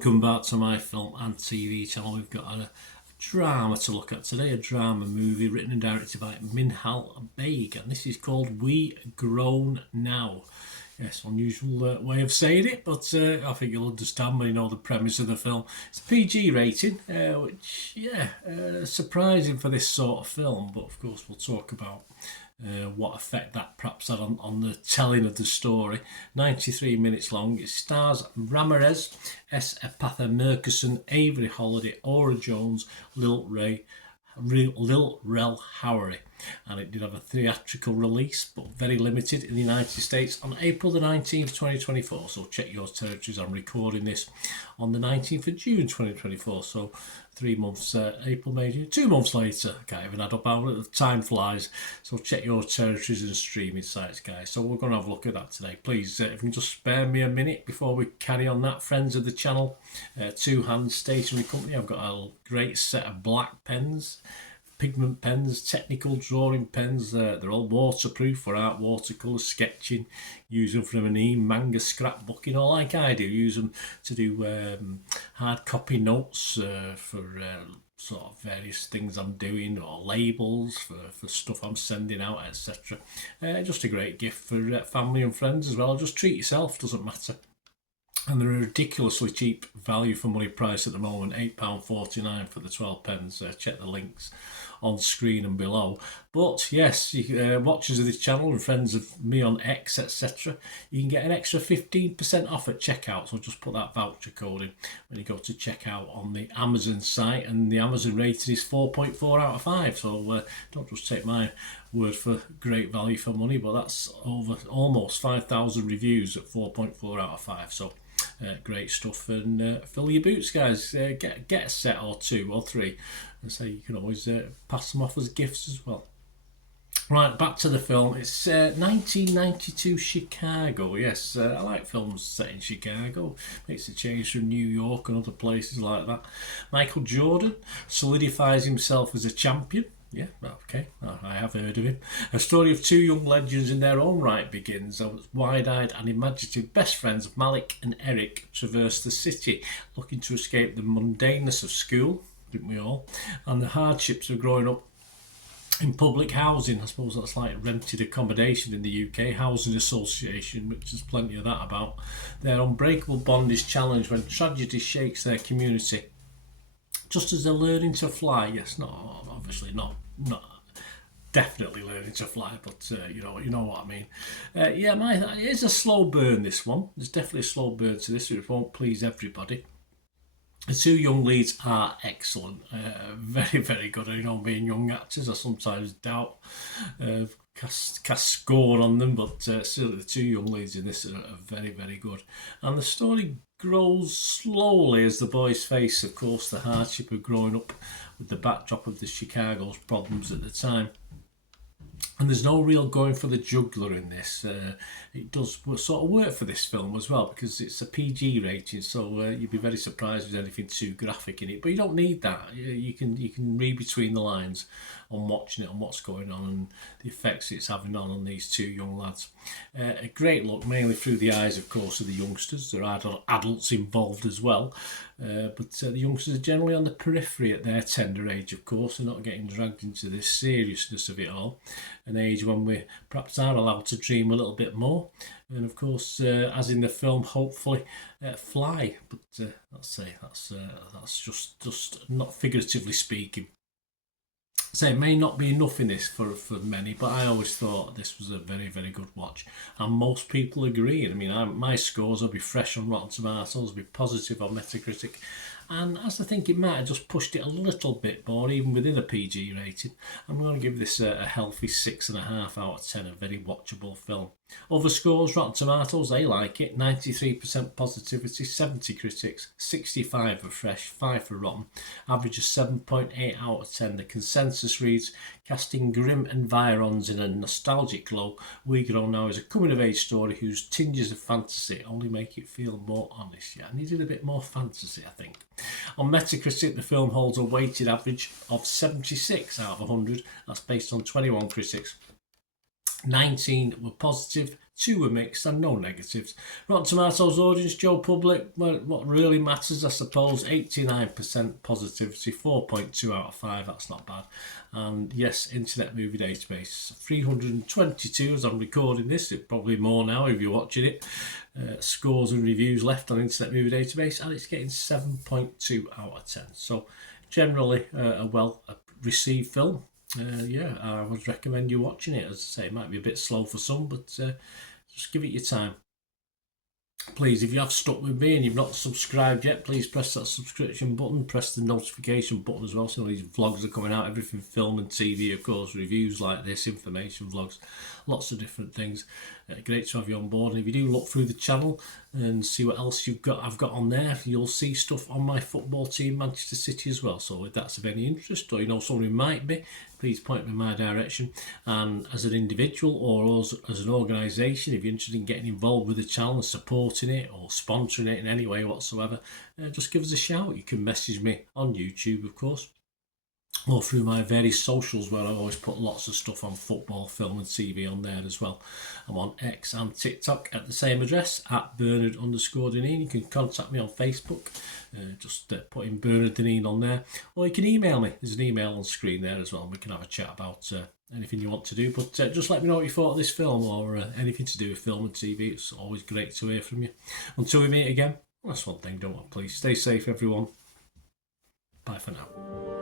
Welcome back to my film and TV channel. We've got a drama to look at today, a drama movie written and directed by Minhal Baig, and this is called We Grown Now. Yes, unusual way of saying it, but I think you'll understand when you know the premise of the film. It's a PG rating, which, surprising for this sort of film, but of course we'll talk about what effect that perhaps had on the telling of the story. 93 minutes long. It stars Ramirez, S. Epatha Murkison, Avery Holiday, Aura Jones, Lil Rel Howery, and it did have a theatrical release but very limited in the United States on April the 19th 2024, so check your territories. I'm recording this on the 19th of June 2024, so 3 months, April, May, June, 2 months later. Can't even add up how the time flies, so check your territories and streaming sites, guys. So we're going to have a look at that today. Please, if you can just spare me a minute before we carry on that. Friends of the channel, Two Hands Stationery Company. I've got a great set of black pens, pigment pens, technical drawing pens. They're all waterproof for art, watercolour, sketching. Use them from an manga scrapbooking, or like I do, use them to do hard copy notes for sort of various things I'm doing, or labels for stuff I'm sending out, etc. Just a great gift for family and friends as well. Just treat yourself, doesn't matter. And they're a ridiculously cheap value for money price at the moment, £8.49 for the 12 pens. Check the links on screen and below. But yes, watchers of this channel and friends of me on X, etc., you can get an extra 15% off at checkout. So just put that voucher code in when you go to checkout on the Amazon site, and the Amazon rating is 4.4 out of 5. So don't just take my word for great value for money, but that's over almost 5,000 reviews at 4.4 out of 5. So great stuff, and fill your boots, guys. Get a set or two or three, and so you can always pass them off as gifts as well. Right, back to the film. It's 1992 Chicago. Yes, I like films set in Chicago. Makes a change from New York and other places like that. Michael Jordan solidifies himself as a champion. Yeah, okay, I have heard of him. A story of two young legends in their own right begins as wide-eyed and imaginative best friends Malik and Eric traverse the city, looking to escape the mundaneness of school, didn't we all, and the hardships of growing up in public housing. I suppose that's like rented accommodation in the UK, housing association, which there's plenty of that about. Their unbreakable bond is challenged when tragedy shakes their community. Just as they're learning to fly, yes, not obviously not definitely learning to fly, but you know what I mean. It is a slow burn, this one. There's definitely a slow burn to this, so it won't please everybody. The two young leads are excellent, very, very good. You know, being young actors, I sometimes doubt cast score on them, but certainly the two young leads in this are very, very good. And the story grows slowly as the boys face, of course, the hardship of growing up with the backdrop of the Chicago's problems at the time. And there's no real going for the jugular in this. It does sort of work for this film as well, because it's a PG rating, so you'd be very surprised if there's anything too graphic in it. But you don't need that. You can read between the lines on watching it and what's going on and the effects it's having on these two young lads. A great look, mainly through the eyes, of course, of the youngsters. There are adults involved as well, but the youngsters are generally on the periphery at their tender age, of course. They're not getting dragged into the seriousness of it all. An age when we perhaps are allowed to dream a little bit more, and of course, as in the film, hopefully fly. But that's just not figuratively speaking. So it may not be enough in this for many, but I always thought this was a very, very good watch, and most people agree. I mean, my scores will be fresh on Rotten Tomatoes, will be positive on Metacritic, and as I think it might have just pushed it a little bit more, even within a PG rating, I'm going to give this a healthy 6.5 out of 10, a very watchable film. Other scores, Rotten Tomatoes, they like it. 93% positivity, 70 critics, 65 for fresh, 5 for rotten. Average of 7.8 out of 10. The consensus reads, casting grim environs in a nostalgic glow, We Grown Now is a coming-of-age story whose tinges of fantasy only make it feel more honest. Yeah, I needed a bit more fantasy, I think. On Metacritic, the film holds a weighted average of 76 out of 100. That's based on 21 critics. 19 were positive, 2 were mixed and no negatives. Rotten Tomatoes audience, Joe Public, what really matters, I suppose, 89% positivity, 4.2 out of 5, that's not bad. And yes, Internet Movie Database, 322 as I'm recording this, it's probably more now if you're watching it. Scores and reviews left on Internet Movie Database, and it's getting 7.2 out of 10. So generally a well received film. Yeah, I would recommend you watching it. As I say, it might be a bit slow for some, but just give it your time. Please, if you have stuck with me and you've not subscribed yet, please press that subscription button, press the notification button as well, so these vlogs are coming out, everything film and TV, of course, reviews like this, information vlogs, lots of different things. Great to have you on board. And if you do look through the channel and see what else I've got on there, you'll see stuff on my football team, Manchester City, as well. So if that's of any interest, or you know someone who might be, please point me in my direction. And as an individual or as an organisation, if you're interested in getting involved with the channel and supporting it or sponsoring it in any way whatsoever, just give us a shout. You can message me on YouTube, of course, or through my various socials, where I always put lots of stuff on football, film and TV on there as well. I'm on X and TikTok at the same address, at Bernard_Deneen. You can contact me on Facebook, just put in Bernard Deneen on there, or you can email me. There's an email on screen there as well, and we can have a chat about anything you want to do. But just let me know what you thought of this film, or anything to do with film and TV. It's always great to hear from you. Until we meet again, that's one thing, don't I? Please stay safe, everyone. Bye for now.